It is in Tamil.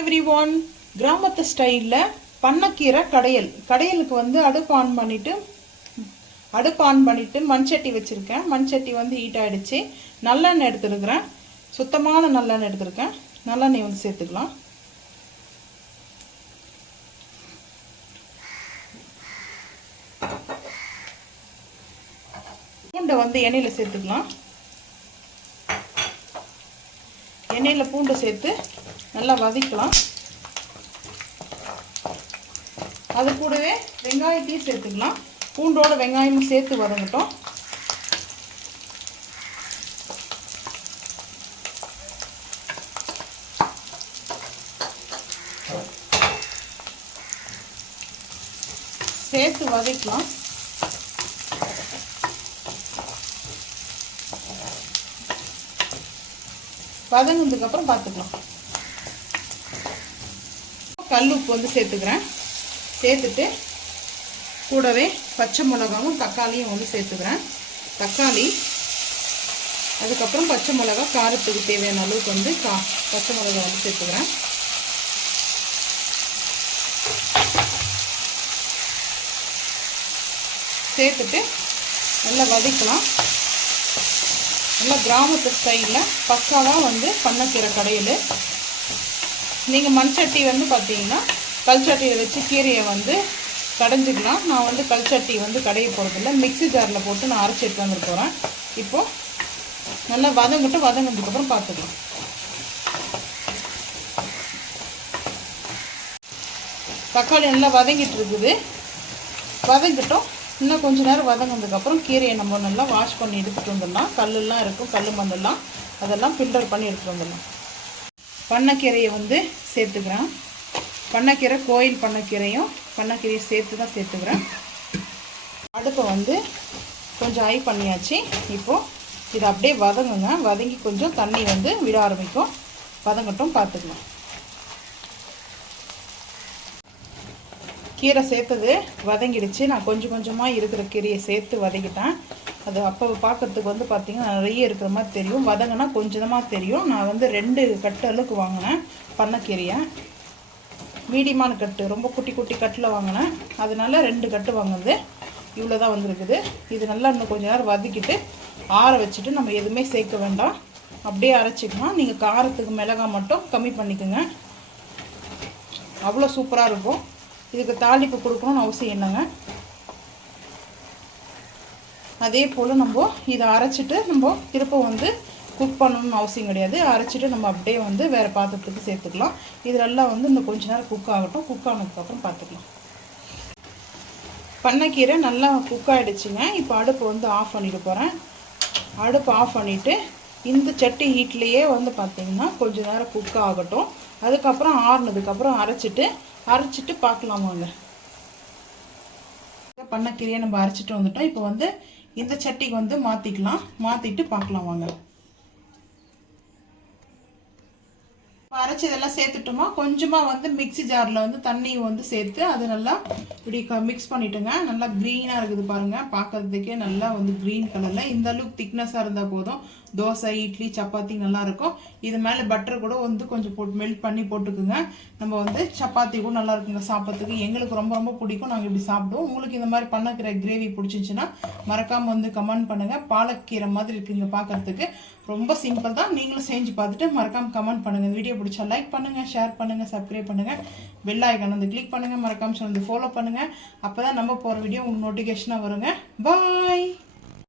எவ்ரிஒன், கிராமத்து ஸ்டைலில் பண்ணக்கீரை கடையலுக்கு வந்து அடுப்பு ஆன் பண்ணிட்டு மண் சட்டி வச்சுருக்கேன். மண் சட்டி வந்து ஹீட் ஆகிடுச்சு. நல்லெண்ணெய் எடுத்துருக்கிறேன். சுத்தமான நல்லெண்ணெய் எடுத்துருக்கேன். நல்லெண்ணெய் வந்து சேர்த்துக்கலாம். பூண்டை வந்து எண்ணெயில் சேர்த்துக்கலாம். எண்ணெயில் பூண்டை சேர்த்து நல்லா வதக்கலாம். அது கூடவே வெங்காயத்தையும் சேர்த்துக்கலாம். பூண்டோட வெங்காயமும் சேர்த்து வதங்கட்டும். சேர்த்து வதக்கலாம். வதங்கினதுக்கு அப்புறம் பார்த்துக்கலாம். கல் உப்பு வந்து சேர்த்துக்கிறேன். சேர்த்துட்டு கூடவே பச்சை மிளகாவும் தக்காளியும் வந்து சேர்த்துக்கிறேன். தக்காளி, அதுக்கப்புறம் பச்சை மிளகா, காரத்துக்கு தேவையான அளவுக்கு வந்து பச்சை மிளகா வந்து சேர்த்துக்கிறேன். சேர்த்துட்டு நல்லா வதக்கலாம். நல்லா கிராமத்து ஸ்டைலில் பக்காவாக வந்து பண்ணக்கீரை கடையல். நீங்கள் மண் சட்டி வந்து பார்த்தீங்கன்னா கல் சட்டியில் வச்சு கீரையை வந்து கடைஞ்சிக்கலாம். நான் வந்து கல் சட்டி வந்து கடைய போகிறதில்ல, மிக்ஸி ஜாரில் போட்டு நான் அரைச்சி எடுத்து வந்துட்டு போகிறேன். இப்போது நல்லா வதங்கினதுக்கப்புறம் பார்த்துக்கலாம். தக்காளி நல்லா வதங்கிட்டு இருக்குது. வதங்கிட்டோம். இன்னும் கொஞ்சம் நேரம் வதங்கினதுக்கப்புறம் கீரையை நம்ம நல்லா வாஷ் பண்ணி எடுத்துகிட்டு வந்துடலாம். கல்லெல்லாம் இருக்கும், கல் மண்ணெல்லாம், அதெல்லாம் ஃபில்டர் பண்ணி எடுத்துகிட்டு வந்துடலாம். பண்ணக்கீரையை வந்து சேர்த்துக்கிறேன். பண்ணக்கீரை கோயில் பண்ணக்கீரையும் பண்ணக்கீரையை சேர்த்து தான் சேர்த்துக்கிறேன். அடுப்பை வந்து கொஞ்சம் ஹை பண்ணியாச்சு. இப்போது இதை அப்படியே வதங்குங்க. வதங்கி கொஞ்சம் தண்ணி வந்து விட ஆரம்பிக்கும். வதங்கட்டும், பார்த்துக்கலாம். கீரை சேர்த்தது வதங்கிடுச்சு. நான் கொஞ்சம் கொஞ்சமாக இருக்கிற கீரையை சேர்த்து வதக்கிட்டேன். அது அப்போ பார்க்குறதுக்கு வந்து பார்த்திங்கன்னா நிறைய இருக்கிற மாதிரி தெரியும். வதங்கினா கொஞ்சமாக தெரியும். நான் வந்து 2 கட்டு அளவுக்கு வாங்கினேன் பண்ணக்கீரையை. மீடியமான கட்டு, ரொம்ப குட்டி குட்டி கட்டில் வாங்கினேன். அதனால 2 கட்டு வாங்கினது இவ்வளோ தான் வந்துருக்குது. இது நல்லா இன்னும் கொஞ்சம் நேரம் வதக்கிட்டு ஆற வச்சுட்டு நம்ம எதுவுமே சேர்க்க வேண்டாம், அப்படியே அரைச்சிக்கலாம். நீங்கள் காரத்துக்கு மிளகாய் மட்டும் கம்மி பண்ணிக்கோங்க. அவ்வளோ சூப்பராக இருக்கும். இதுக்கு தாளிப்பு கொடுக்கணும்னு அவசியம் இல்லைங்க. அதே போல் நம்ம இதை அரைச்சிட்டு நம்ம திரும்ப வந்து குக் பண்ணணும்னு அவசியம் கிடையாது. அரைச்சிட்டு நம்ம அப்படியே வந்து வேறு பாத்திரத்துக்கு சேர்த்துக்கலாம். இதெல்லாம் வந்து இன்னும் கொஞ்சம் நேரம் குக் ஆகட்டும். குக் ஆனதுக்கப்புறம் பார்த்துக்கலாம். பண்ணக்கீரை நல்லா குக் ஆகிடுச்சுங்க. இப்போ அடுப்பு வந்து ஆஃப் பண்ணிட்டு போகிறேன். அடுப்பு ஆஃப் பண்ணிவிட்டு இந்த சட்டி ஹீட்லேயே வந்து பார்த்திங்கன்னா கொஞ்சம் நேரம் குக் ஆகட்டும். அதுக்கப்புறம் ஆறுனதுக்கப்புறம் அரைச்சிட்டு பார்க்கலாம் வாங்க. பண்ணக்கீரையை நம்ம அரைச்சிட்டு வந்துட்டோம். இப்போ வந்து இந்த சட்டிக்கு வந்து மாற்றிட்டு பார்க்கலாம் வாங்க. அரைச்சதெல்லாம் சேர்த்துட்டோமா, கொஞ்சமாக வந்து மிக்ஸி ஜாரில் வந்து தண்ணி வந்து சேர்த்து அது நல்லா இப்படி மிக்ஸ் பண்ணிவிட்டுங்க. நல்லா க்ரீனாக இருக்குது பாருங்கள். பார்க்குறதுக்கே நல்லா வந்து க்ரீன் கலரில் இந்த அளவுக்கு திக்னஸாக இருந்தால் போதும். தோசை, இட்லி, சப்பாத்தி நல்லாயிருக்கும். இது மேலே பட்டர் கூட வந்து கொஞ்சம் மெல்ட் பண்ணி போட்டுக்குங்க. நம்ம வந்து சப்பாத்தி கூட நல்லா இருக்குங்க சாப்பிட்றதுக்கு. எங்களுக்கு ரொம்ப ரொம்ப பிடிக்கும். நாங்கள் இப்படி சாப்பிடுவோம். உங்களுக்கு இந்த மாதிரி பண்ணக்கீரை கிரேவி பிடிச்சிருந்துச்சின்னா மறக்காமல் வந்து கமெண்ட் பண்ணுங்கள். பாலக்கீரை மாதிரி இருக்குங்க பார்க்குறதுக்கு. ரொம்ப சிம்பிள் தான். நீங்களும் செஞ்சு பார்த்துட்டு மறக்காமல் கமெண்ட் பண்ணுங்கள். வீடியோ பிடிச்சா லைக் பண்ணுங்கள், ஷேர் பண்ணுங்கள், சப்ஸ்கிரைப் பண்ணுங்கள், பெல் ஐகான் வந்து கிளிக் பண்ணுங்கள், மறக்காமல் வந்து ஃபாலோ பண்ணுங்கள். அப்போ தான் நம்ம போகிற வீடியோ உங்களுக்கு நோட்டிஃபிகேஷனாக வருங்க. பாய்.